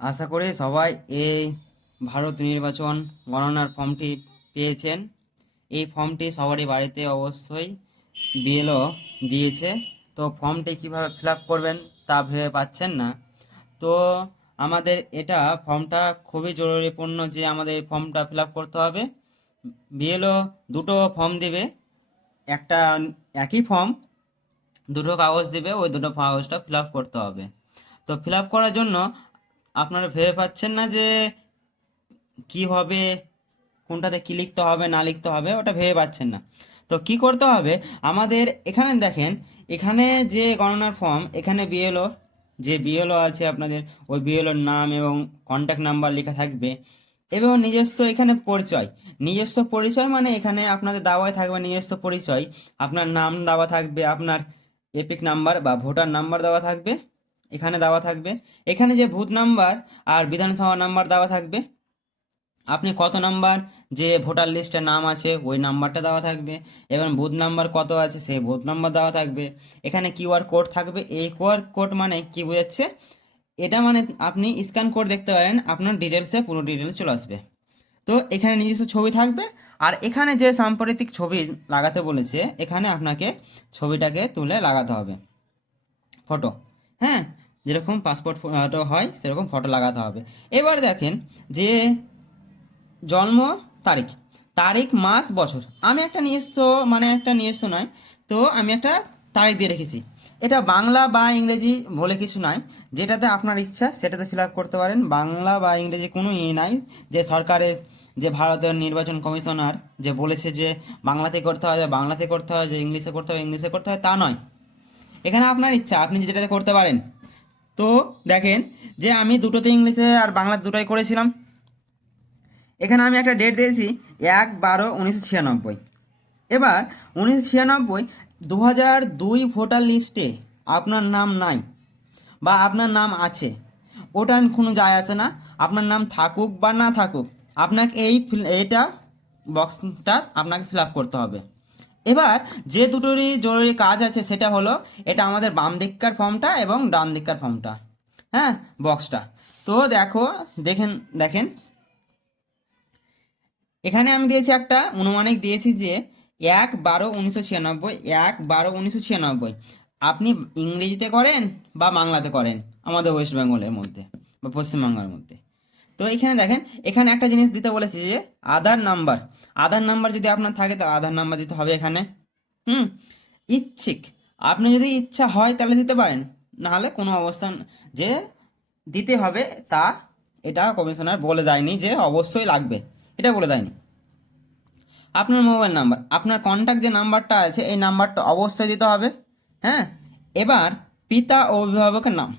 আশা করি সবাই এই ভারত নির্বাচন গণনার ফর্মটি পেয়েছেন। এই ফর্মটি সবারই বাড়িতে অবশ্যই বিএলও দিয়েছে। তো ফর্মটি কীভাবে ফিল করবেন তা ভেবে পাচ্ছেন না। তো আমাদের এটা ফর্মটা খুবই জরুরিপূর্ণ যে আমাদের ফর্মটা ফিল করতে হবে। বিএলও দুটো ফর্ম দিবে। একটা একই ফর্ম, দুটো কাগজ দিবে, ওই দুটো কাগজটা ফিল করতে হবে। তো ফিল করার জন্য আপনারা ভেবে পাচ্ছেন না যে কি হবে, কোনটাতে কি লিখতে হবে, না লিখতে হবে, ওটা ভেবে পাচ্ছেন না। তো কি করতে হবে, আমাদের এখানে দেখেন, এখানে যে গণনার ফর্ম এখানে বিএলও যে বিএলও আছে আপনাদের, ওই বিএলওর নাম এবং কন্ট্যাক্ট নাম্বার লেখা থাকবে, এবং নিজস্ব এখানে পরিচয়। নিজস্ব পরিচয় মানে এখানে আপনাদের দাওয়ায় থাকবে নিজস্ব পরিচয়। আপনার নাম দেওয়া থাকবে, আপনার এপিক নাম্বার বা ভোটার নাম্বার দেওয়া থাকবে এখানে দেওয়া থাকবে। এখানে যে ভূত নাম্বার আর বিধানসভা নাম্বার দেওয়া থাকবে, আপনি কত নাম্বার, যে ভোটার লিস্টে নাম আছে, ওই নাম্বারটা দেওয়া থাকবে। এবং বুথ নাম্বার কত আছে, সেই বুথ নাম্বার দেওয়া থাকবে। এখানে কিউআর কোড থাকবে। এই কিউআর কোড মানে কি বোঝাচ্ছে? এটা মানে আপনি স্ক্যান করে দেখতে পারেন, আপনার ডিটেলসে পুরো ডিটেলস চলে আসবে। তো এখানে নিজস্ব ছবি থাকবে। আর এখানে যে সাম্প্রতিক ছবি লাগাতে বলেছে, এখানে আপনাকে ছবিটাকে তুলে লাগাতে হবে। ফটো। হ্যাঁ যেরকম পাসপোর্ট ফটো হয়, সেরকম ফটো লাগাতে হবে। এবার দেখেন যে জন্ম তারিখ তারিখ, মাস, বছর। আমি একটা নিজস্ব মানে একটা নিজস্ব নয়, তো আমি একটা তারিখ দিয়ে রেখেছি। এটা বাংলা বা ইংরেজি বলে কিছু নাই। যেটাতে আপনার ইচ্ছা সেটাতে ফিল আপ করতে পারেন। বাংলা বা ইংরেজি কোনো ইয়ে নাই। যে সরকারের, যে ভারতের নির্বাচন কমিশনার যে বলেছে যে বাংলাতে করতে হবে বাংলাতে করতে হয়, যে ইংলিশে করতে হবে ইংলিশে করতে হয়, তা নয়। এখানে আপনার ইচ্ছা, আপনি যেটাতে করতে পারেন। তো দেখেন যে আমি দুটোতে ইংলিশে আর বাংলা দুটোই করেছিলাম। এখানে আমি একটা ডেট দিয়েছি, এক বারো উনিশশো ছিয়ানব্বই। এবার উনিশশো ছিয়ানব্বই দু হাজার দুই ভোটার লিস্টে আপনার নাম নাই বা আপনার নাম আছে। ওটা কোনো যায় আসে না। আপনার নাম থাকুক বা না থাকুক, আপনাকে এই এইটা বক্সটা আপনাকে ফিল আপ করতে হবে। এবার যে দুটোরই জরুরি কাজ আছে সেটা হলো এটা আমাদের বাম দিককার ফর্মটা এবং ডান দিককার ফর্মটা। হ্যাঁ বক্সটা। তো দেখো, দেখেন দেখেন। এখানে আমি দিয়েছি একটা, অনুমানিক দিয়েছি যে এক বারো উনিশশো ছিয়ানব্বই, এক বারো উনিশশো ছিয়ানব্বই। আপনি ইংরেজিতে করেন বা বাংলাতে করেন, আমাদের ওয়েস্ট বেঙ্গলের মধ্যে বা পশ্চিমবঙ্গের মধ্যে। তো এখানে দেখেন, এখানে একটা জিনিস দিতে বলেছি যে আধার নাম্বার আধার নাম্বার যদি আপনার থাকে তো আধার নাম্বার দিতে হবে এখানে। হুম? ইচ্ছিক। আপনি যদি ইচ্ছা হয়, তাহলে দিতে পারেন। নাহলে কোনো অবস্থান যে দিতে হবে, তা এটা কমিশনার বলে দেয়নি যে অবশ্যই লাগবে। এটা বলে দেয়নি। আপনার মোবাইল নাম্বার, আপনার কন্ট্যাক্ট যে নাম্বারটা আছে, এই নাম্বারটা অবশ্যই দিতে হবে। হ্যাঁ? এবার পিতা ও অভিভাবকের নাম।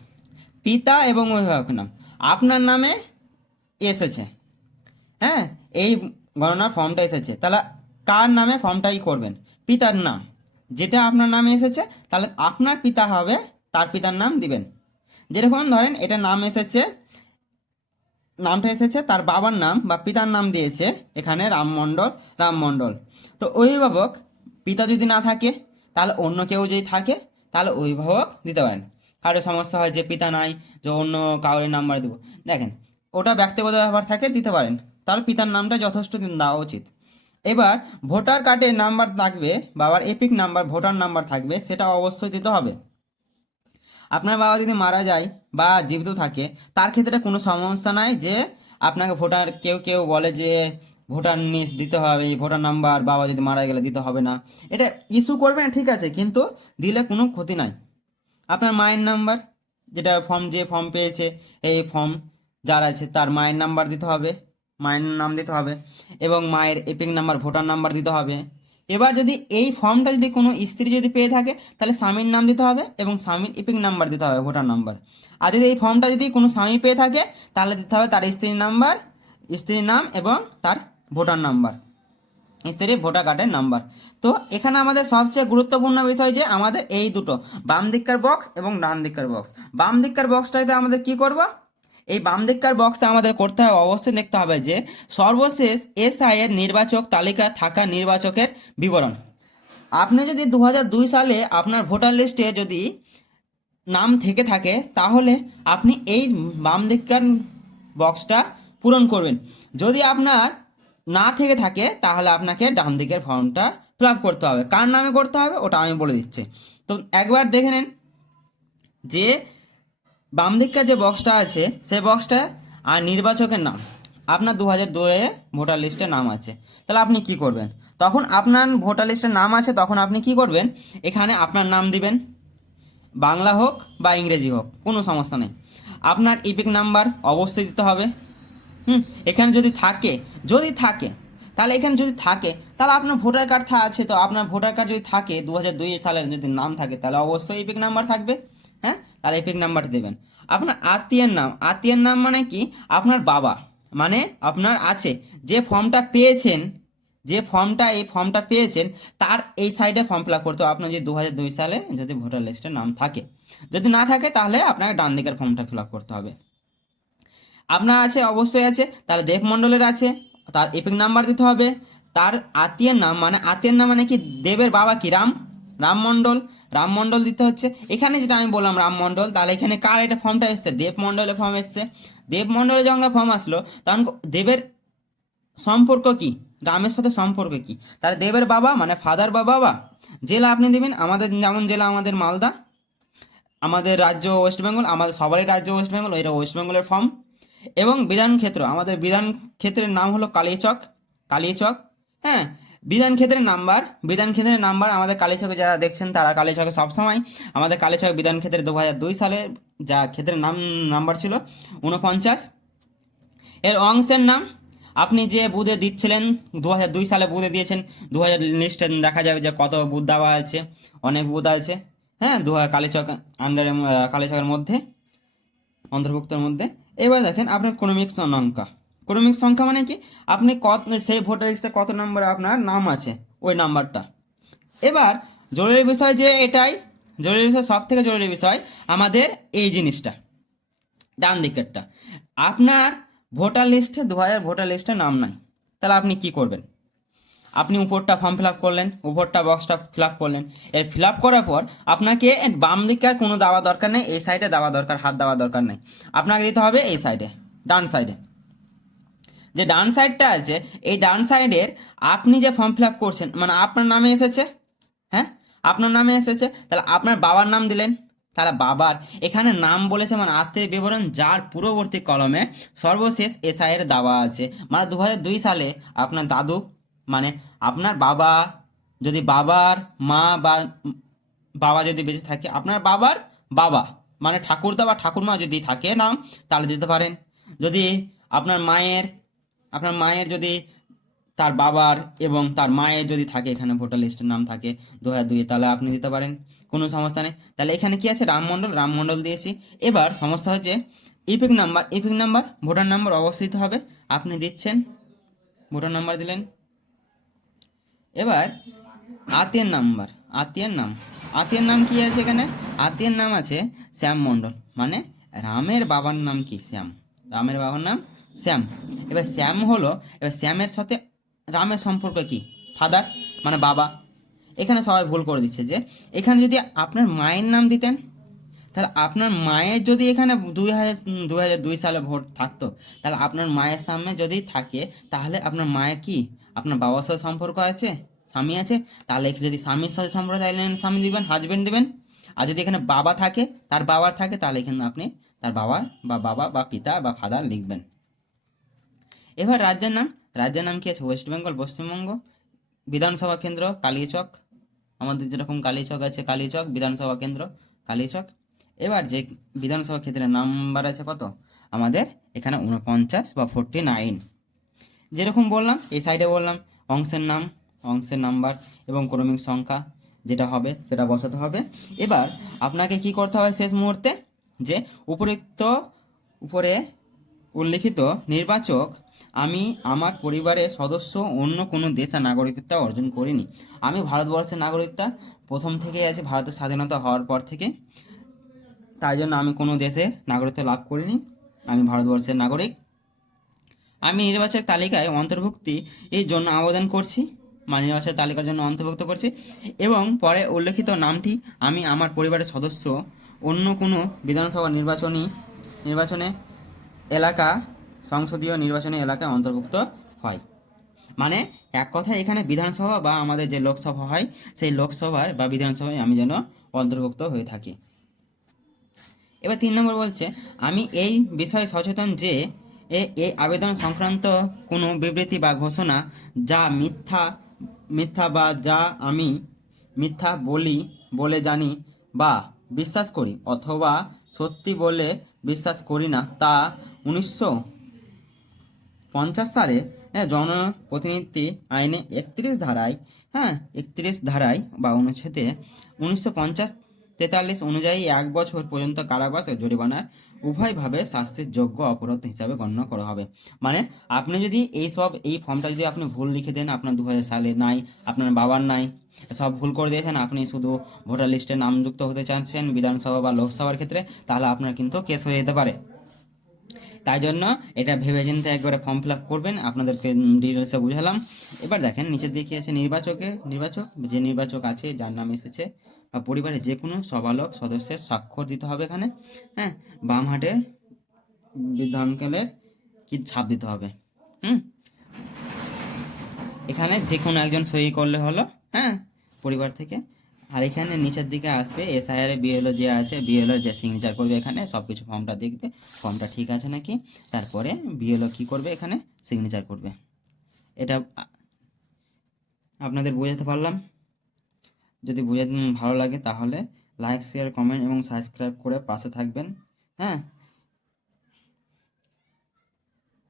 পিতা এবং অভিভাবকের নাম। আপনার নামে এসেছে। হ্যাঁ? এই গণনার ফর্মটা এসেছে। তাহলে কার নামে ফর্মটাই করবেন? পিতার নাম। যেটা আপনার নামে এসেছে, তাহলে আপনার পিতা হবে, তার পিতার নাম দিবেন। যেরকম ধরেন, এটা নাম এসেছে, নামটা এসেছে, তার বাবার নাম বা পিতার নাম দিয়েছে, এখানে রামমণ্ডল রামমণ্ডল তো অভিভাবক, পিতা যদি না থাকে, তাহলে অন্য কেউ যদি থাকে, তাহলে অভিভাবক দিতে পারেন। কারও সমস্যা হয় যে পিতা নাই, যে অন্য কাউরের নাম্বার দেবো। দেখেন, ওটা ব্যক্তিগত ব্যাপার থাকে, দিতে পারেন। তাহলে পিতার নামটা যথেষ্ট দেওয়া উচিত। এবার ভোটার কার্ডের নাম্বার থাকবে বাবার এপিক নাম্বার, ভোটার নাম্বার থাকবে, সেটা অবশ্যই দিতে হবে। আপনার বাবা যদি মারা যায় বা জীবিত থাকে, তার ক্ষেত্রে কোনো সমস্যা নাই যে আপনাকে ভোটার, কেউ কেউ বলে যে ভোটার লিস্ট দিতে হবে, ভোটার নাম্বার বাবা যদি মারা গেলে দিতে হবে না। এটা ইস্যু করবেন ঠিক আছে, কিন্তু দিলে কোনো ক্ষতি নাই। আপনার মায়ের নাম্বার, যেটা ফর্ম যে ফর্ম পেয়েছে, এই ফর্ম যার আছে, তার মায়ের নাম্বার দিতে হবে। মায়ের নাম দিতে হবে এবং মায়ের এপিক নাম্বার, ভোটার নাম্বার দিতে হবে। এবার যদি এই ফর্মটা যদি কোনো স্ত্রী যদি পেয়ে থাকে, তাহলে স্বামীর নাম দিতে হবে এবং স্বামীর এপিক নাম্বার দিতে হবে, ভোটার নাম্বার। আর যদি এই ফর্মটা যদি কোনো স্বামী পেয়ে থাকে, তাহলে দিতে হবে তার স্ত্রীর নাম্বার, স্ত্রীর নাম এবং তার ভোটার নাম্বার। স্ত্রীর ভোটার কার্ডের নাম্বার। তো এখানে আমাদের সবচেয়ে গুরুত্বপূর্ণ বিষয় যে আমাদের এই দুটো, বাম দিককার বক্স এবং ডান দিককার বক্স বাম দিককার বক্সটাতে আমাদের কি করব? এই বাম দিককার বক্সে আমাদের করতে হবে অবশ্যই দেখতে হবে যে সর্বশেষ এসআই এর নির্বাচক তালিকা থাকা নির্বাচকের বিবরণ। আপনি যদি দু হাজার দুই সালে আপনার ভোটার লিস্টে যদি নাম থেকে থাকে, তাহলে আপনি এই বাম দিককার বক্সটা পূরণ করবেন। যদি আপনার না থেকে থাকে, তাহলে আপনাকে ডান দিকের ফর্মটা ফিল করতে হবে। কার নামে করতে হবে, ওটা আমি বলে দিচ্ছি। তো একবার দেখে নেন যে বাম দিককার যে বক্সটা আছে, সে বক্সটা আর নির্বাচকের নাম। আপনার দু হাজার দুয়ে ভোটার লিস্টে নাম আছে। তাহলে আপনি কি করবেন? তখন আপনার ভোটার লিস্টে নাম আছে, তখন আপনি কি করবেন? এখানে আপনার নাম দিবেন। বাংলা হোক বা ইংরেজি হোক, কোনো সমস্যা নেই। আপনার ইপিক নাম্বার অবশ্যই দিতে হবে। হুম, এখানে যদি থাকে যদি থাকে, তাহলে এখানে যদি থাকে, তাহলে আপনার ভোটার কার্ড থা আছে। তো আপনার ভোটার কার্ড যদি থাকে দু হাজার দুই সালের যদি নাম থাকে, তাহলে অবশ্যই ইপিক নাম্বার থাকবে। হ্যাঁ? তাহলে ইপিক নাম্বার দেবেন। আপনার আত্মীয়ের নাম আত্মীয়ের নাম মানে কি? আপনার বাবা। মানে আপনার আছে। যে ফর্মটা পেয়েছেন, যে ফর্মটা, এই ফর্মটা পেয়েছেন, তার এই সাইডে ফর্ম ফিল আপ করতে হবে। আপনার যে দু দুই সালে যদি ভোটার লিস্টে নাম থাকে। যদি না থাকে, তাহলে আপনাকে ডান দিকের ফর্মটা ফিল আপ করতে হবে। আপনার আছে, অবশ্যই আছে। তাহলে দেব মণ্ডলের আছে, তার এপিক নাম্বার দিতে হবে। তার আত্মীয়ের নাম মানে আত্মীয়ের নাম মানে কি? দেবের বাবা কি? রাম। রাম মণ্ডল। রাম মণ্ডল দিতে হচ্ছে। এখানে যেটা আমি বললাম রাম মণ্ডল তাহলে এখানে কার এটা ফর্মটা এসছে? দেব মণ্ডলের ফর্ম এসছে। দেব মণ্ডলে যখন ফর্ম আসলো, তখন দেবের সম্পর্ক কি? রামের সাথে সম্পর্ক কি? তার দেবের বাবা মানে ফাদার বা বাবা জেলা আপনি দেবেন, আমাদের যেমন জেলা আমাদের মালদা, আমাদের রাজ্য ওয়েস্ট বেঙ্গল আমাদের সবারই রাজ্য ওয়েস্ট বেঙ্গল এটা ওয়েস্ট বেঙ্গলের ফর্ম এবং বিধান ক্ষেত্র, আমাদের বিধান ক্ষেত্রের নাম হলো কালীচক কালীচক হ্যাঁ? বিধান ক্ষেত্রের নাম্বার, বিধান ক্ষেত্রের নাম্বার আমাদের কালীচকে যারা দেখছেন তারা কালীচকে সবসময় আমাদের কালীচক বিধান ক্ষেত্রে দু হাজার দুই সালে যা ক্ষেত্রের নাম, নাম্বার ছিল উনপঞ্চাশ এর অংশের নাম, আপনি যে বুধে দিচ্ছিলেন দু হাজার দুই সালে বুধে দিয়েছেন দু হাজার লিস্টে দেখা যাবে যে কত বুধ দেওয়া আছে, অনেক বুধ আছে হ্যাঁ দু হাজার কালীচক আন্ডারে কালীচকের মধ্যে, অন্তর্ভুক্তের মধ্যে। এবার দেখেন আপনার ক্রমিক সংখ্যা ক্রমিক সংখ্যা মানে কি? আপনি কত, সেই ভোটার লিস্টে কত নম্বরে আপনার নাম আছে? ওই নাম্বারটা এবার জরুরি বিষয় যে এটাই, জরুরি বিষয় সব থেকে জরুরি বিষয় আমাদের এই জিনিসটা, ডান দিকেরটা। আপনার ভোটার লিস্টে দু হাজার ভোটার লিস্টে নাম নাই। তাহলে আপনি কি করবেন? আপনি উপরটা ফর্ম ফিল আপ করলেন, উপরটা বক্সটা ফিল আপ করলেন। এর ফিল আপ করার পর আপনাকে বাম দিকে আর কোনো দেওয়া দরকার নেই, এই সাইডে দেওয়া দরকার, হাত দেওয়া দরকার নেই। আপনাকে দিতে হবে এই সাইডে ডান সাইডে যে ডান সাইডটা আছে, এই ডান সাইডের আপনি যে ফর্ম ফিল আপ করছেন মানে আপনার নামে এসেছে হ্যাঁ? আপনার নামে এসেছে, তাহলে আপনার বাবার নাম দিলেন, তাহলে বাবার। এখানে নাম বলেছে মানে আত্মীয় বিবরণ, যার পূর্ববর্তী কলমে সর্বশেষ এসআই এর দাওয়া আছে। মানে দু দুই সালে আপনার দাদু মানে আপনার বাবা, যদি বাবার মা বা বাবা যদি বেঁচে থাকে, আপনার বাবার বাবা মানে ঠাকুরদা বা ঠাকুরমা যদি থাকে নাম, তাহলে দিতে পারেন। যদি আপনার মায়ের আপনার মায়ের যদি তার বাবার এবং তার মায়ের যদি থাকে, এখানে ভোটার লিস্টের নাম থাকে দু হাজার দুই তাহলে আপনি দিতে পারেন, কোনো সমস্যা নেই। তাহলে এখানে কি আছে? রাম মণ্ডল রাম মণ্ডল দিয়েছি। এবার সমস্যা হচ্ছে EPIC number EPIC number voter number অবস্থিত হবে। আপনি দিচ্ছেন, ভোটার নাম্বার দিলেন। এবার আতিয়ার নাম্বার আত্মীয়ের নাম। আতিয়ার নাম কি আছে এখানে? আতিয়ার নাম আছে শ্যাম মণ্ডল মানে রামের বাবার নাম কি? শ্যাম। রামের বাবার নাম শ্যাম। এবার শ্যাম হলো এবার শ্যামের সাথে রামের সম্পর্ক কি? ফাদার মানে বাবা। এখানে সবাই ভুল করে দিচ্ছে যে, এখানে যদি আপনার মায়ের নাম দিতেন, তাহলে আপনার মায়ের যদি এখানে দুই হাজার দু হাজার দুই সালে ভোট থাকতো, তাহলে আপনার মায়ের সামনে যদি থাকে, তাহলে আপনার মায়ের কি? আপনার বাবার সাথে সম্পর্ক আছে? স্বামী আছে? তাহলে যদি স্বামীর সাথে সম্পর্ক তাহলে স্বামী দিবেন হাজবেন্ড দিবেন। আর যদি এখানে বাবা থাকে, তার বাবার থাকে, তাহলে এখানে আপনি তার বাবার বা বাবা বা পিতা বা ফাদার লিখবেন। এবার রাজ্যের নাম রাজ্যের নাম কি আছে? ওয়েস্ট বেঙ্গল পশ্চিমবঙ্গ, বিধানসভা কেন্দ্র, কালীচক। আমাদের যেরকম কালীচক আছে, কালীচক, বিধানসভা কেন্দ্র, কালীচক। এবার যে বিধানসভা ক্ষেত্রের নাম্বার আছে কত? আমাদের এখানে উনপঞ্চাশ বা ফোরটি নাইন যেরকম বললাম, এই সাইডে বললাম, অংশের নাম, অংশের নাম্বার এবং ক্রমিক সংখ্যা যেটা হবে, সেটা বসাতে হবে। এবার আপনাকে কি করতে হবে শেষ মুহূর্তে? যে উপরিক্ত, উপরে উল্লিখিত নির্বাচক আমি আমার পরিবারের সদস্য অন্য কোনো দেশের নাগরিকত্ব অর্জন করিনি। আমি ভারতবর্ষের নাগরিকতা প্রথম থেকেই আছে, ভারতের স্বাধীনতা হওয়ার পর থেকে। তাই জন্য আমি কোনো দেশে নাগরিকত্ব লাভ করিনি। আমি ভারতবর্ষের নাগরিক। আমি নির্বাচক তালিকায় অন্তর্ভুক্তি এই জন্য আবেদন করছি। মানে নির্বাচক তালিকার জন্য অন্তর্ভুক্ত করছি। এবং পরে উল্লেখিত নামটি আমি আমার পরিবারের সদস্য অন্য কোনো বিধানসভা নির্বাচনী, নির্বাচনে এলাকা সংসদীয় নির্বাচনী এলাকায় অন্তর্ভুক্ত হয়। মানে এক কথা এখানে বিধানসভা বা আমাদের যে লোকসভা হয়, সেই লোকসভায় বা বিধানসভায় আমি যেন অন্তর্ভুক্ত হয়ে থাকি। এবার তিন নম্বর বলছে, আমি এই বিষয়ে সচেতন যে এই আবেদন সংক্রান্ত কোনো বিবৃতি বা ঘোষণা যা মিথ্যা মিথ্যা বা যা আমি মিথ্যা বলি, বলে জানি বা বিশ্বাস করি অথবা সত্যি বলে বিশ্বাস করি না, তা উনিশশো পঞ্চাশ সালে হ্যাঁ জনপ্রতিনিধি আইনে একত্রিশ ধারায় হ্যাঁ একত্রিশ ধারায় বা অনুচ্ছেদে উনিশশো পঞ্চাশ তেতাল্লিশ অনুযায়ী এক বছর পর্যন্ত কারাবাস ও জরিমানার উভয়ভাবে শাস্তির যোগ্য অপরাধ হিসাবে গণ্য করা হবে। মানে আপনি যদি এই সব এই ফর্মটা যদি আপনি ভুল লিখে দেন, আপনার দু হাজার সালে নাই, আপনার বাবার নাই, সব ভুল করে দিয়েছেন, আপনি শুধু ভোটার লিস্টে নামযুক্ত হতে চাচ্ছেন বিধানসভা বা লোকসভার ক্ষেত্রে, তাহলে আপনার কিন্তু কেস হয়ে যেতে পারে। তাই জন্য এটা ভেবেচিন্তে একবারে ফর্ম ফিল আপ করবেন, আপনাদেরকে ডিটেলসে বুঝালাম। এবার দেখেন, নিচের দিকে আছে নির্বাচকে, নির্বাচক, যে নির্বাচক আছে, যার নাম এসেছে, বা পরিবারের যে কোনো সবালক সদস্যের স্বাক্ষর দিতে হবে এখানে হ্যাঁ? বাম হাটে বৃদ্ধাঙ্কেলের কি ছাপ দিতে হবে, হুম? এখানে যে কোনো একজন সই করলে হলো হ্যাঁ? পরিবার থেকে। আর এখানে নিচের দিকে আসবে এসআইআর বিএলও যে আছে বিএলওর যে সিগনেচার করবে এখানে সব কিছু ফর্মটা দেখবে ফর্মটা ঠিক আছে নাকি? তারপরে বিএলও কি করবে এখানে? সিগনেচার করবে। এটা আপনাদের বোঝাতে পারলাম? যদি বোঝাতে ভালো লাগে তাহলে লাইক শেয়ার কমেন্ট এবং সাবস্ক্রাইব করে পাশে থাকবেন। হ্যাঁ?